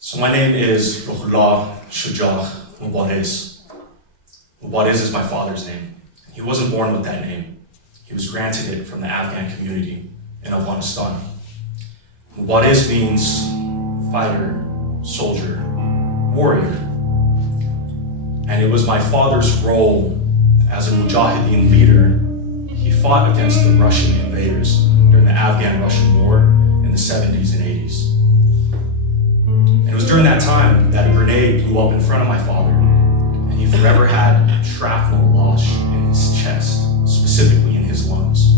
So my name is Roohallah Mobarez. Mobarez is my father's name. He wasn't born with that name. He was granted it from the Afghan community in Afghanistan. Mobarez means fighter, soldier, warrior. And it was my father's role as a Mujahideen leader. He fought against the Russian invaders during the Afghan-Russian War in the 70s and 80s. And it was during that time that a grenade blew up in front of my father, and he forever had shrapnel lodged in his chest, specifically in his lungs.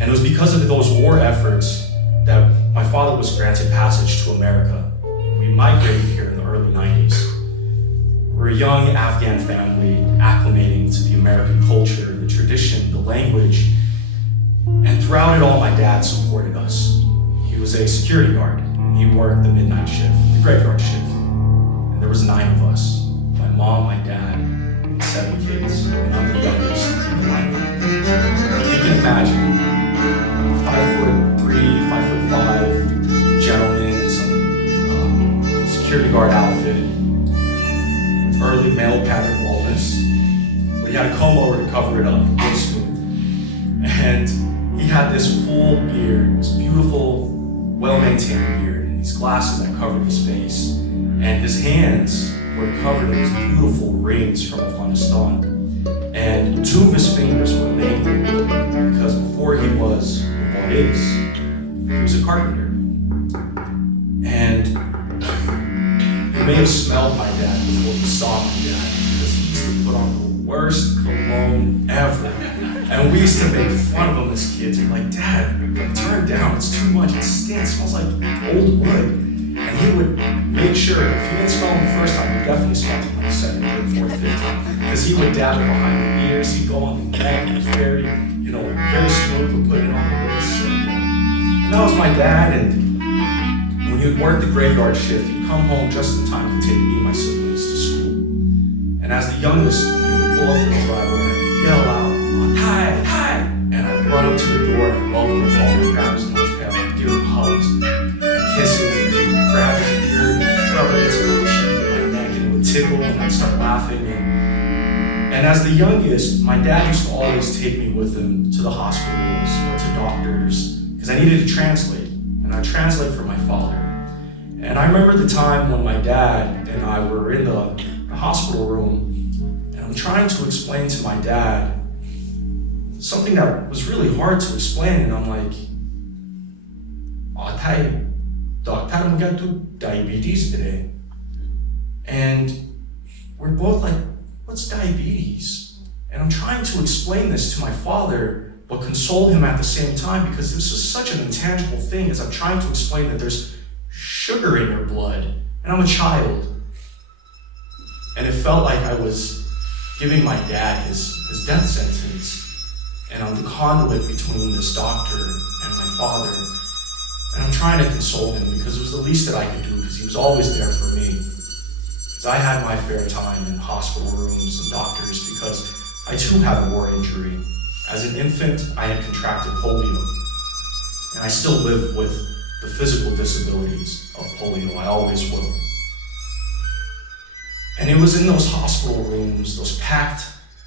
And it was because of those war efforts that my father was granted passage to America. We migrated here in the early 90s. We're a young Afghan family acclimating to the American culture, the tradition, the language, and throughout it all, my dad supported us. He was a security guard, and he worked the midnight shift, the graveyard shift. And there was 9 of us, my mom, my dad, and 7 kids, and I'm the youngest in the lineup. You can imagine, 5'3", 5'5", gentleman in some security guard outfit, with early male pattern baldness, but he had a comb over to cover it up, real smooth. And he had this full beard, this beautiful, well-maintained beard, and these glasses that covered his face. And his hands were covered in these beautiful rings from Afghanistan. And 2 of his fingers were mangled because before he was Mobarez, he was a carpenter. And he may have smelled my dad before he saw my dad, because he used to put on the worst cologne ever. And we used to make fun of him as kids. We'd be like, Dad, turn it down, it's too much, it stinks, it smells like old wood. And he would make sure, if he didn't smell him the first time, he definitely smelled him like the second, third, fourth, fifth time. Because he would dab it behind the ears, he'd go on the neck, he was very, very smooth with putting it on the wrist. And that was my dad, and when he would work the graveyard shift, he'd come home just in time to take me and my siblings to school. And as the youngest, he would pull up in the driveway and yell out, "Hi, hi!" And I'd run up to the door and welcome him home and grab his lunch pail and give him hugs and kisses and grab his beard and rub it into the cheek of my neck, and it would tickle, and I'd start laughing. And as the youngest, my dad used to always take me with him to the hospitals or to doctors because I needed to translate, and I'd translate for my father. And I remember the time when my dad and I were in the hospital room, and I'm trying to explain to my dad something that was really hard to explain, and I'm like, Doctor, I'm going to diabetes today. And we're both like, what's diabetes? And I'm trying to explain this to my father, but console him at the same time, because this is such an intangible thing, as I'm trying to explain that there's sugar in your blood, and I'm a child. And it felt like I was giving my dad his death sentence. And I'm the conduit between this doctor and my father. And I'm trying to console him because it was the least that I could do, because he was always there for me. Because I had my fair time in hospital rooms and doctors, because I too had a war injury. As an infant, I had contracted polio. And I still live with the physical disabilities of polio. I always will. And it was in those hospital rooms, those packed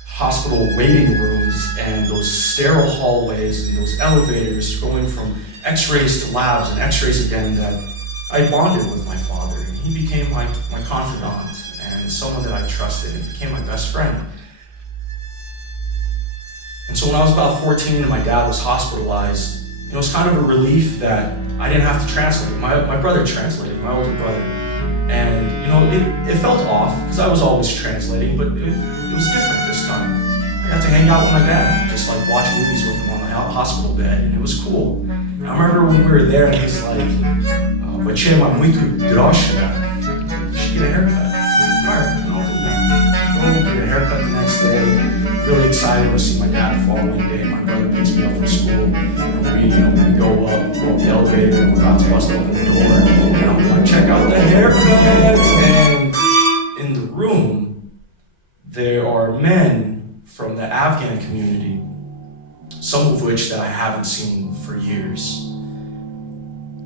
hospital waiting rooms, and those sterile hallways, and those elevators going from x-rays to labs and x-rays again, that I bonded with my father, and he became my confidant and someone that I trusted, and became my best friend. And so when I was about 14 and my dad was hospitalized, it was kind of a relief that I didn't have to translate. My brother translated, my older brother. And it felt off, because I was always translating, but it was different this time. I got to hang out with my dad, just like watch movies with him on the hospital bed, and it was cool. And I remember when we were there, and he's like, "Bache, we could drosh that. You should get a haircut." All right, I'll do that. Go get a haircut the next day. Really excited to see my dad the following day. My brother picks me up from school, and we go up the elevator, and we're about to bust open the door, and I'm like, "Check out the haircuts!" And in the room, there are men from the Afghan community, some of which that I haven't seen for years.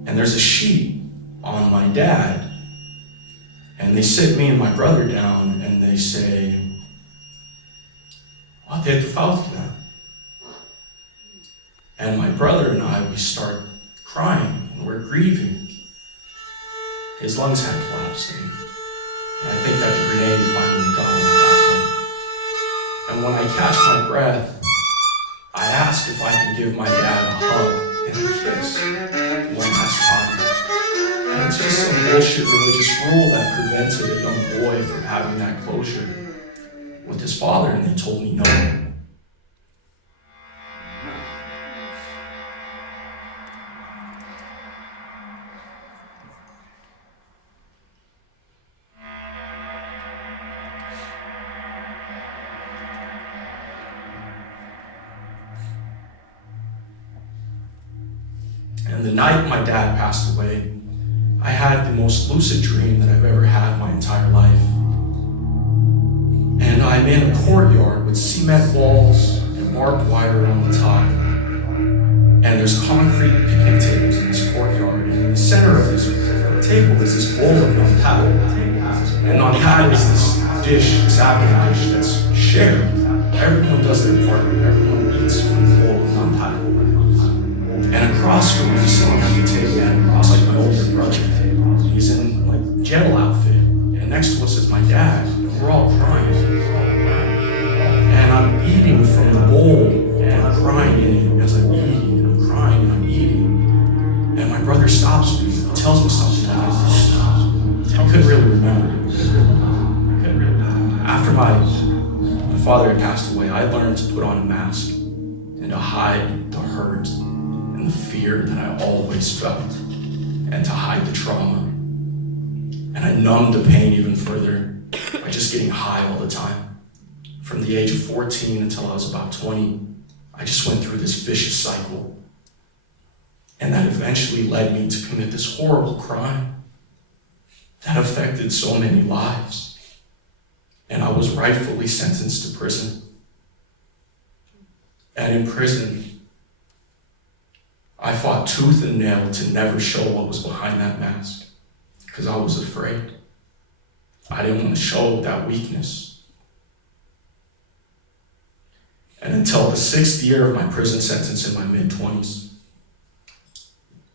And there's a sheet on my dad. And they sit me and my brother down and they say, "Wat heeft u fout gedaan?" And my brother and I, we start crying and we're grieving. His lungs had collapsed, and I think that the grenade finally got him at that point. And when I catch my breath, I ask if I can give my dad a hug and a kiss one last time. And it's just some bullshit religious rule that prevented a young boy from having that closure with his father, and they told me no. And the night my dad passed away, I had the most lucid dream that I've ever had my entire life. And I'm in a courtyard with cement walls and barbed wire around the top. And there's concrete picnic tables in this courtyard. And in the center of this table is this bowl of non-pat. And non-pat is this dish, this Afghan dish that's shared. Everyone does their part. Everyone eats from the bowl of non-pat. And across from me, sitting at the table, was like my older brother. He's in like jail outfit. And next to us is my dad. And we're all crying. And I'm eating from the bowl, and I'm crying in it as I'm eating, and I'm crying and I'm eating. And my brother stops me. He tells me something that I couldn't really remember. After my father had passed away, I learned to put on a mask and to hide the hurt and the fear that I always felt, and to hide the trauma. And I numbed the pain even further by just getting high all the time. From the age of 14 until I was about 20, I just went through this vicious cycle. And that eventually led me to commit this horrible crime that affected so many lives. And I was rightfully sentenced to prison. And in prison, I fought tooth and nail to never show what was behind that mask, because I was afraid. I didn't want to show that weakness. And until the 6th year of my prison sentence in my mid-20s,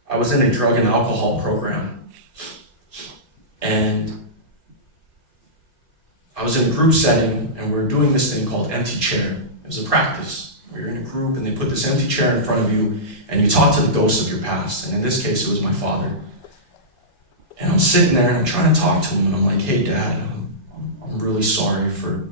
I was in a drug and alcohol program. And I was in a group setting, and we were doing this thing called empty chair. It was a practice. Where you're in a group and they put this empty chair in front of you and you talk to the ghosts of your past. And in this case, it was my father. And I'm sitting there and I'm trying to talk to him and I'm like, "Hey Dad, I'm really sorry for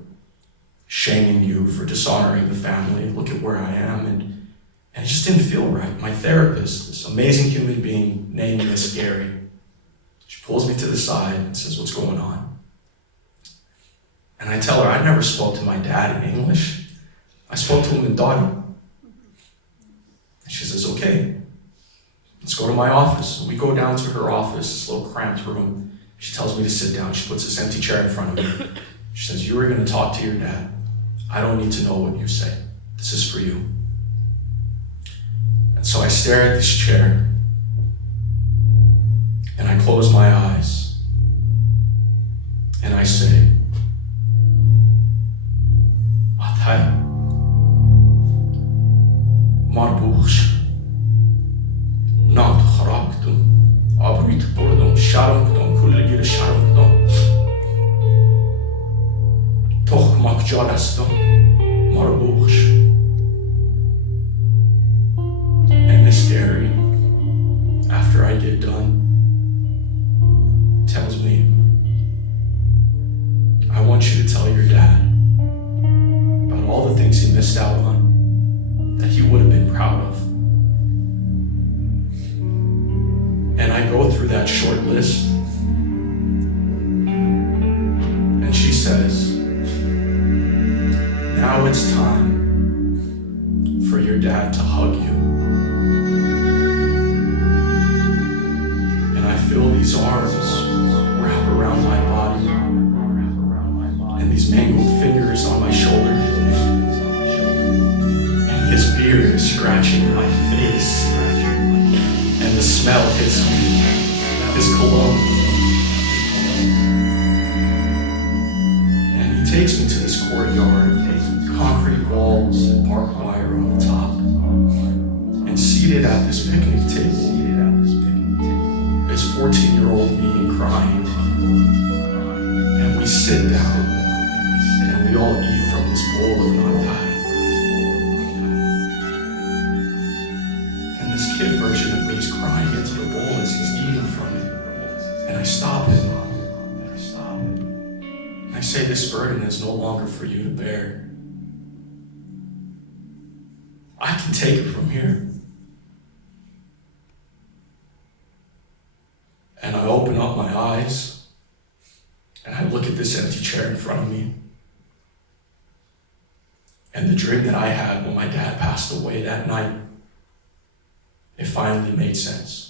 shaming you, for dishonoring the family. Look at where I am." And it just didn't feel right. My therapist, this amazing human being named Miss Gary, she pulls me to the side and says, "What's going on?" And I tell her I never spoke to my dad in English. I spoke to him in Dari. And she says, "Okay, let's go to my office." And we go down to her office, this little cramped room. She tells me to sit down. She puts this empty chair in front of me. She says, "You were going to talk to your dad. I don't need to know what you say. This is for you." And so I stare at this chair and I close my eyes and I say, "Atai. Marbuch, not Haraktum, Abrit Bordom, Sharamkdom, Kulligir Sharamkdom, Toch Makjarastum, Marbuch." And Miss Gary, after I get done, tells me, "I want you to tell your dad about all the things he missed out on, that he would have been proud of." And I go through that short list, and she says, "Now it's time for your dad to hug you." And I feel these arms wrap around my body, and these mangled fingers on my shoulder. His beard is scratching my face, and the smell hits me. his cologne. And he takes me to this courtyard, concrete walls and barbed wire on the top. And seated at this picnic table is 14-year-old me crying. And we sit down and we all eat from this bowl of nandai. And this kid version of me is crying into the bowl as he's eating from it. And I stop him. I say, this burden is no longer for you to bear. I can take it from here. And I open up my eyes and I look at this empty chair in front of me. And the dream that I had when my dad passed away that night, it finally made sense.